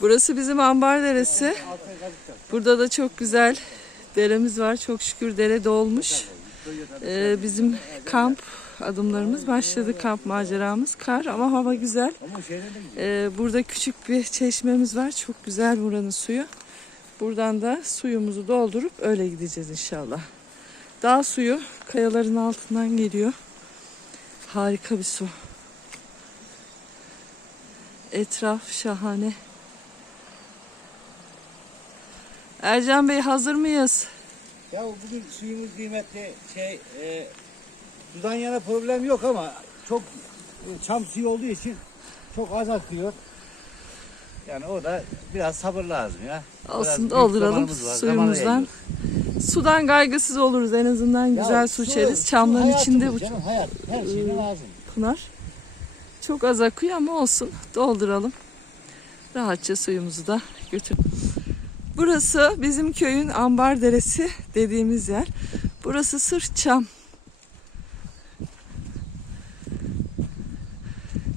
Burası bizim ambar deresi. Burada da çok güzel deremiz var. Çok şükür dere dolmuş. Ee, bizim kamp adımlarımız başladı. Kamp maceramız. Kar ama hava güzel. Ee, burada küçük bir çeşmemiz var. Çok güzel buranın suyu. Buradan da suyumuzu doldurup öyle gideceğiz inşallah. Dağ suyu kayaların altından geliyor. Harika bir su. Etraf şahane. Ercan Bey hazır mıyız? Ya bugün suyumuz kıymetli şey e, sudan yana problem yok ama çok e, çam suyu olduğu için çok az akıyor. Yani o da biraz sabır lazım ya. Biraz Olsun büyük dolduralım suyumuzdan. Sudan kaygısız oluruz en azından Ya güzel su su- içeriz. su Çamların içinde bu Canım hayat her şeyine lazım. pınar. Çok az akıyor ama olsun dolduralım. Rahatça suyumuzu da götür. Burası bizim köyün ambar deresi dediğimiz yer. Burası sırf çam.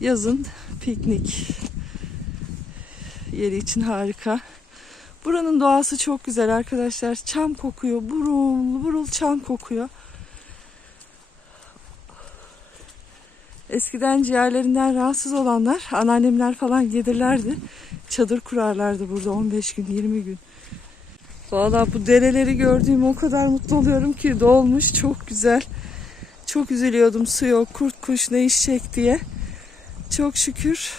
Yazın piknik yeri için harika. Buranın doğası çok güzel arkadaşlar. Çam kokuyor. Burul burul çam kokuyor. Eskiden ciğerlerinden rahatsız olanlar, anneannemler falan gelirlerdi. Çadır kurarlardı burada 15 gün, 20 gün. Valla bu dereleri gördüğüm o kadar mutlu oluyorum ki dolmuş çok güzel. Çok üzülüyordum su yok, kurt kuş ne işecek diye. Çok şükür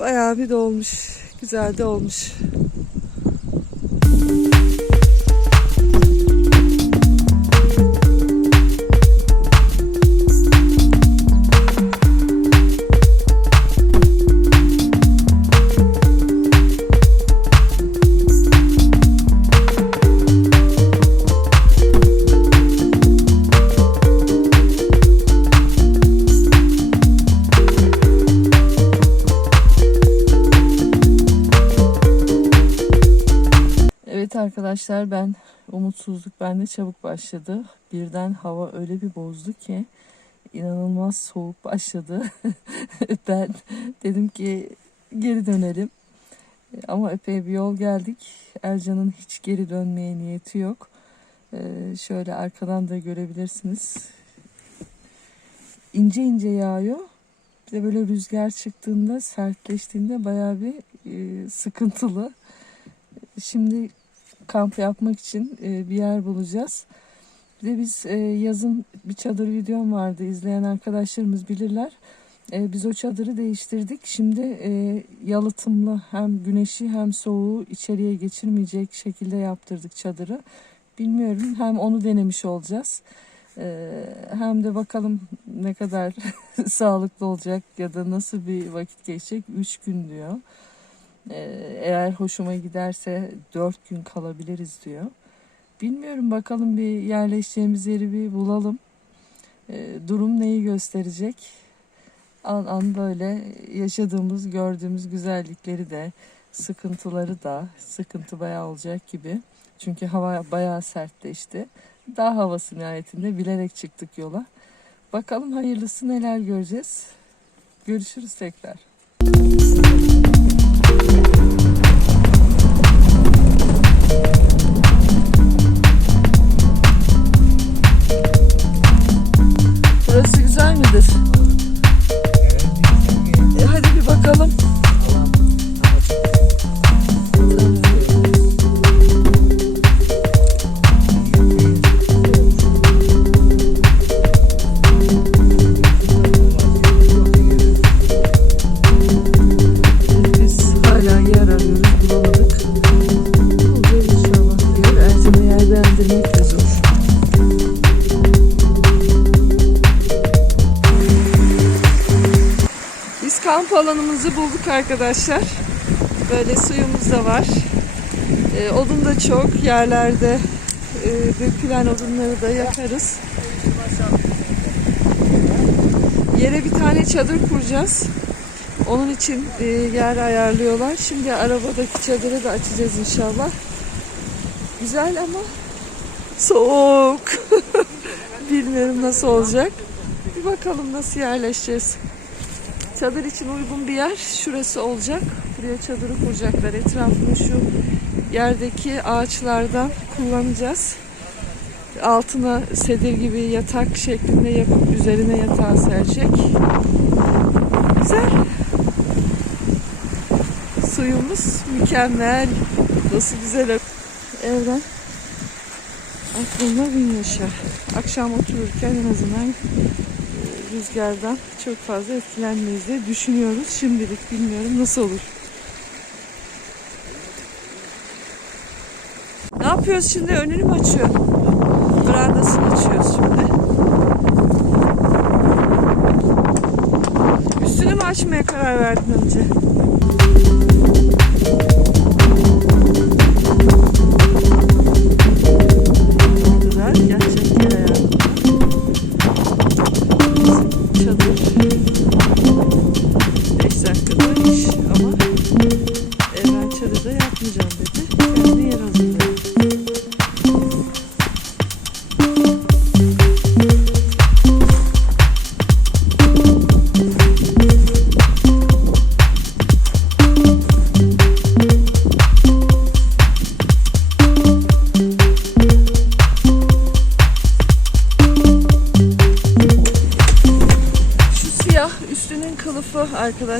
bayağı bir dolmuş. Güzel de olmuş. Arkadaşlar ben umutsuzluk bende çabuk başladı. Birden hava öyle bir bozdu ki inanılmaz soğuk başladı. ben dedim ki geri dönelim. Ama epey bir yol geldik. Ercan'ın hiç geri dönmeye niyeti yok. Ee, şöyle arkadan da görebilirsiniz. İnce ince yağıyor. Bir de böyle rüzgar çıktığında, sertleştiğinde bayağı bir e, sıkıntılı. Şimdi kamp yapmak için e, bir yer bulacağız. Bir de biz e, yazın bir çadır videom vardı. İzleyen arkadaşlarımız bilirler. E, biz o çadırı değiştirdik. Şimdi e, yalıtımlı hem güneşi hem soğuğu içeriye geçirmeyecek şekilde yaptırdık çadırı. Bilmiyorum hem onu denemiş olacağız. E, hem de bakalım ne kadar sağlıklı olacak ya da nasıl bir vakit geçecek. Üç gün diyor. Ee, eğer hoşuma giderse dört gün kalabiliriz diyor. Bilmiyorum bakalım bir yerleşeceğimiz yeri bir bulalım. Ee, durum neyi gösterecek? An an böyle yaşadığımız, gördüğümüz güzellikleri de, sıkıntıları da, sıkıntı bayağı olacak gibi. Çünkü hava bayağı sertleşti. Dağ havası nihayetinde bilerek çıktık yola. Bakalım hayırlısı neler göreceğiz. Görüşürüz tekrar. Burası kamp alanımızı bulduk arkadaşlar. Böyle suyumuz da var. Ee, odun da çok yerlerde e, dökülen odunları da yakarız. Yere bir tane çadır kuracağız. Onun için e, yer ayarlıyorlar. Şimdi arabadaki çadırı da açacağız inşallah. Güzel ama soğuk. Bilmiyorum nasıl olacak. Bir bakalım nasıl yerleşeceğiz. Çadır için uygun bir yer şurası olacak. Buraya çadırı kuracaklar. Etrafını şu yerdeki ağaçlardan kullanacağız. Altına sedir gibi yatak şeklinde yapıp üzerine yatağı serecek. Güzel. Suyumuz mükemmel. Nasıl güzel. Evren aklımda bin yaşar. Akşam otururken en azından rüzgardan çok fazla etkilenmeyiz diye düşünüyoruz. Şimdilik bilmiyorum nasıl olur. Ne yapıyoruz şimdi? Önünü mü açıyorsun? Brandasını açıyoruz şimdi. Üstünü mü açmaya karar verdin önce?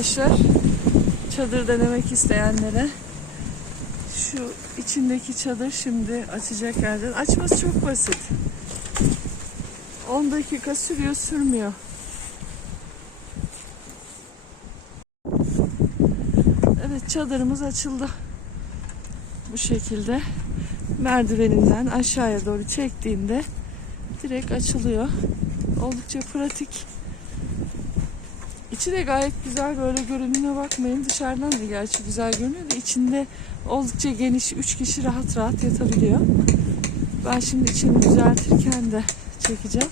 Arkadaşlar. Çadır denemek isteyenlere. Şu içindeki çadır şimdi açacak yerden. Açması çok basit. 10 dakika sürüyor sürmüyor. Evet çadırımız açıldı. Bu şekilde merdiveninden aşağıya doğru çektiğinde direkt açılıyor. Oldukça pratik. İçi de gayet güzel böyle görünümüne bakmayın. Dışarıdan da gerçi güzel görünüyor da içinde oldukça geniş 3 kişi rahat rahat yatabiliyor. Ben şimdi içini düzeltirken de çekeceğim.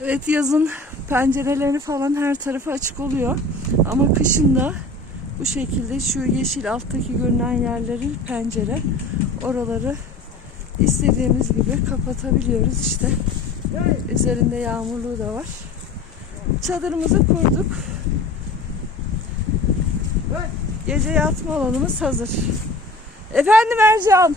Evet yazın pencereleri falan her tarafı açık oluyor. Ama kışın da bu şekilde şu yeşil alttaki görünen yerlerin pencere oraları istediğimiz gibi kapatabiliyoruz işte. Üzerinde yağmurluğu da var. Çadırımızı kurduk. Gece yatma alanımız hazır. Efendim Ercan.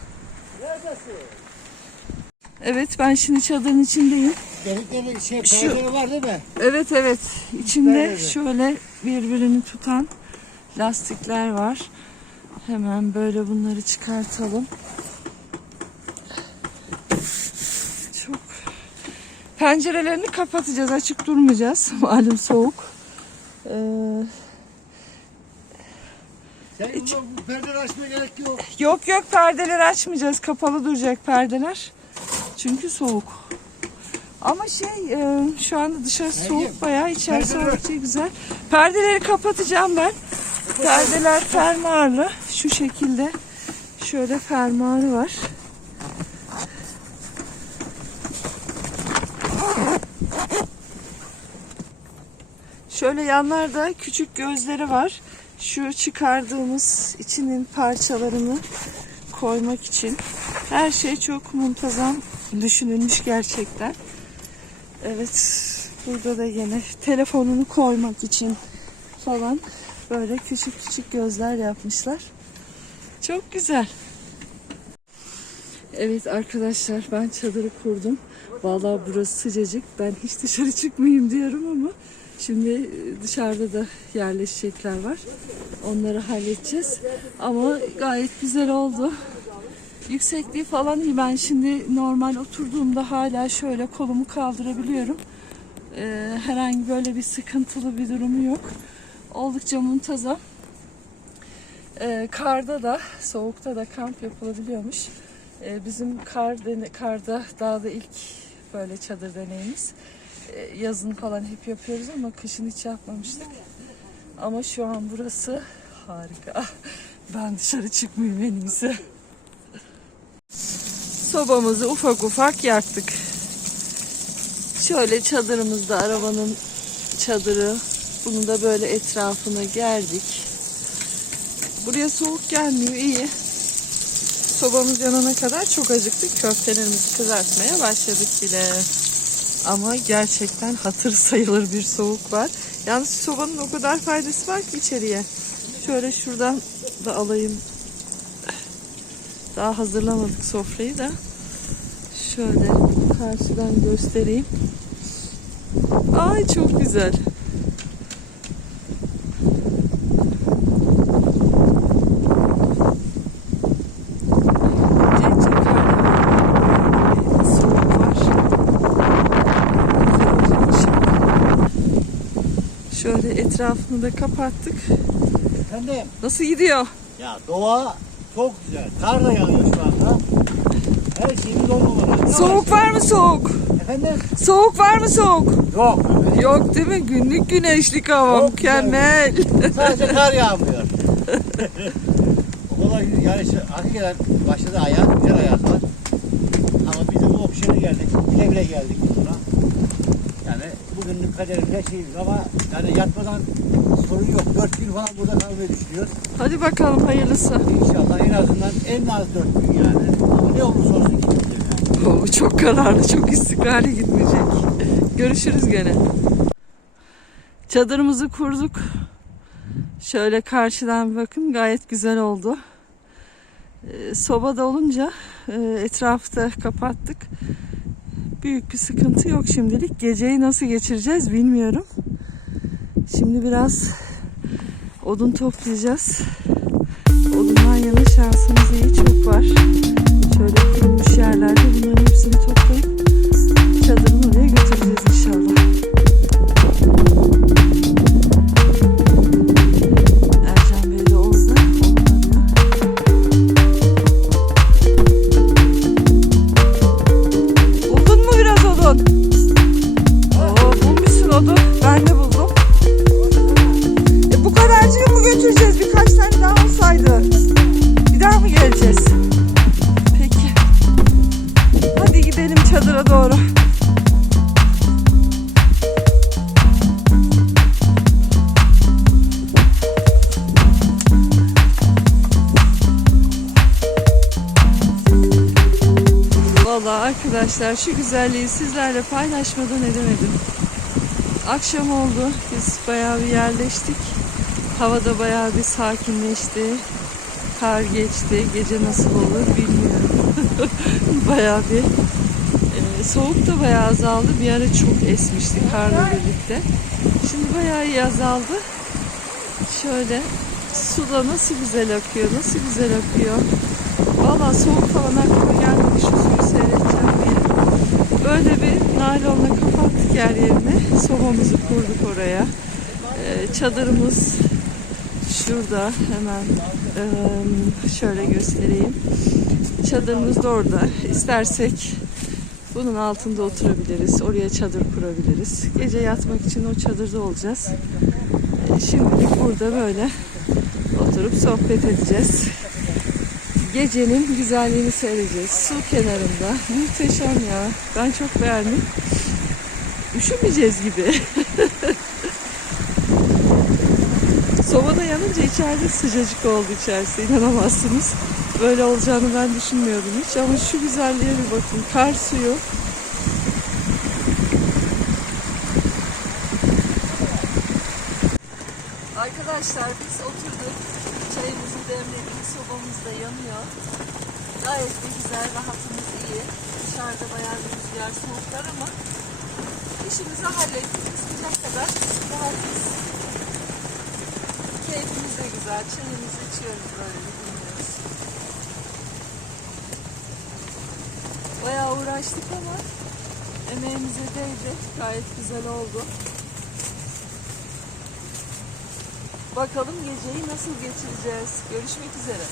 Evet ben şimdi çadırın içindeyim. Delikleri şey Şu- perdeleri var değil mi? Evet evet içinde şöyle birbirini tutan lastikler var. Hemen böyle bunları çıkartalım. Çok pencerelerini kapatacağız açık durmayacağız malum soğuk. Ee, Sen İç- bundan bu perdeleri açmaya gerek yok. Yok yok perdeleri açmayacağız. Kapalı duracak perdeler. Çünkü soğuk. Ama şey e, şu anda dışarısı Meryem, soğuk bayağı içerisi perdeler- oldukça güzel. Perdeleri kapatacağım ben. Perdeler fermuarlı. Şu şekilde şöyle fermuarı var. Şöyle yanlarda küçük gözleri var. Şu çıkardığımız içinin parçalarını koymak için. Her şey çok muntazam düşünülmüş gerçekten. Evet burada da yine telefonunu koymak için falan böyle küçük küçük gözler yapmışlar. Çok güzel. Evet arkadaşlar ben çadırı kurdum. Vallahi burası sıcacık. Ben hiç dışarı çıkmayayım diyorum ama şimdi e, dışarıda da yerleşecekler var. Onları halledeceğiz. Ama gayet güzel oldu. Yüksekliği falan iyi. Ben şimdi normal oturduğumda hala şöyle kolumu kaldırabiliyorum. Ee, herhangi böyle bir sıkıntılı bir durumu yok. Oldukça muntazam. Ee, karda da, soğukta da kamp yapılabiliyormuş. Ee, bizim kar karda dağda ilk böyle çadır deneyimiz. Ee, yazın falan hep yapıyoruz ama kışın hiç yapmamıştık. Ama şu an burası harika. Ben dışarı çıkmayayım en iyisi. Sobamızı ufak ufak yaktık. Şöyle çadırımızda arabanın çadırı. Bunu da böyle etrafına gerdik. Buraya soğuk gelmiyor iyi. Sobamız yanana kadar çok acıktık. Köftelerimizi kızartmaya başladık bile. Ama gerçekten hatır sayılır bir soğuk var. Yalnız sobanın o kadar faydası var ki içeriye. Şöyle şuradan da alayım. Daha hazırlamadık sofrayı da. Şöyle karşıdan göstereyim. Ay çok güzel. Gece kar yağıyor. Soğuk var. Güzel olacak. Şöyle etrafını da kapattık. Efendim Nasıl gidiyor? ya doğa çok güzel. Kar da yağıyor şu anda. Her şeyimiz on numara. Ne Soğuk var mı soğuk? Efendim? Soğuk var mı soğuk? Yok. Yok değil mi? Günlük güneşlik hava Çok mükemmel. Sadece kar yağmıyor. o kadar yani şu, hakikaten başladı ayaz, güzel ayaz var. Ama biz de bu opsiyona geldik. Bile bile geldik bugünlük kaderimizde şeyiz ama yani yatmadan sorun yok. Dört gün falan burada kalmayı düşünüyoruz. Hadi bakalım hayırlısı. İnşallah en azından en az dört gün yani. Ama ne olursa olsun gideceğiz yani. Oo, çok kararlı, çok istikrarlı gitmeyecek. Görüşürüz gene. Çadırımızı kurduk. Şöyle karşıdan bakın gayet güzel oldu. Ee, sobada olunca e, etrafı da kapattık. Büyük bir sıkıntı yok şimdilik. Geceyi nasıl geçireceğiz bilmiyorum. Şimdi biraz odun toplayacağız. Odundan yana şansımız iyi çok var. Şöyle kurulmuş yerlerde bunların hepsini toplayıp çadıra doğru. Vallahi arkadaşlar şu güzelliği sizlerle paylaşmadan edemedim. Akşam oldu. Biz bayağı bir yerleştik. Hava da bayağı bir sakinleşti. Kar geçti. Gece nasıl olur bilmiyorum. bayağı bir soğuk da bayağı azaldı. Bir ara çok esmişti karla birlikte. Şimdi bayağı iyi azaldı. Şöyle su da nasıl güzel akıyor, nasıl güzel akıyor. Valla soğuk falan aklıma gelmedi şu suyu seyredeceğim diye. Böyle bir naylonla kapattık yer yerine. Sobamızı kurduk oraya. Ee, çadırımız şurada hemen şöyle göstereyim. Çadırımız da orada. İstersek bunun altında oturabiliriz. Oraya çadır kurabiliriz. Gece yatmak için o çadırda olacağız. Ee, Şimdilik burada böyle oturup sohbet edeceğiz. Gecenin güzelliğini seyredeceğiz. Su kenarında. Muhteşem ya. Ben çok beğendim. Üşümeyeceğiz gibi. Sobada yanınca içeride sıcacık oldu içerisi. İnanamazsınız. Böyle olacağını ben düşünmüyordum hiç. Ama şu güzelliğe bir bakın. Kar suyu. Arkadaşlar biz oturduk. Çayımızı demledik. Sobamız da yanıyor. Gayet de güzel. Rahatımız iyi. Dışarıda bayağı bir rüzgar soğuklar ama işimizi hallettik. Sıcak kadar rahatız. Keyfimiz de güzel. Çayımızı içiyoruz böyle Bayağı uğraştık ama emeğimize değdi. Gayet güzel oldu. Bakalım geceyi nasıl geçireceğiz. Görüşmek üzere.